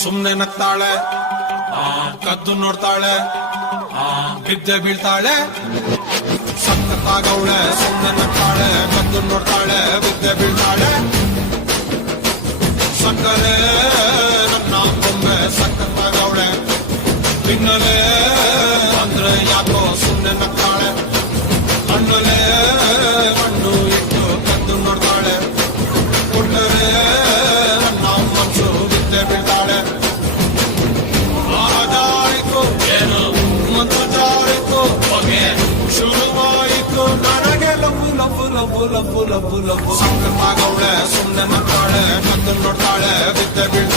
ಸುಮ್ನೆ ನಗ್ತಾಳೆ ಕದ್ದು ನೋಡ್ತಾಳೆ ಬಿದ್ದೆ ಬೀಳ್ತಾಳೆ ಸಕ್ಕತ್ತಾಗವಳೆ ಸುಮ್ನೆ ನಗ್ತಾಳೆ ಕದ್ದು ನೋಡ್ತಾಳೆ ಬಿದ್ದೆ ಬೀಳ್ತಾಳೆ ಸಕ್ಕರೆ ನನ್ನ ಕೊಂಬೆ ಸಕ್ಕತ್ತಾಗವಳೆ ಬಿನ್ನಲೆ ಅಂದ್ರೆ ಯಾಕೋ ಸುಮ್ನೆ ನಗ್ತಾಳೆ ಕಣ್ಣಲೆ ಮಣ್ಣು ಇಟ್ಟು ಕದ್ದು ನೋಡ್ತಾಳೆ ಕೊಟ್ಟರೆ ನನ್ನ ಮನಸ್ಸು ಬಿದ್ದೆ ಬೀಳ್ತಾಳೆ ಆದಾಯಿತು ಏನು ಮತ್ತು ಜಾರಿತು ಹೊಗೆ ಶುರುವಾಯಿತು ನನಗೆ ಲಬ್ಬು ಲಬ್ಬು ಲಬ್ಬು ಲಬ್ಬು ಲಬ್ಬು ಲಬ್ಬು ಸಕ್ಕತ್ತಾಗವಳೆ ಸುಮ್ನೆ ನಗ್ತಾಳೆ ಕದ್ದು ನೋಡ್ತಾಳೆ ಬಿದ್ದೆ ಬೀಳ್ತಾಳೆ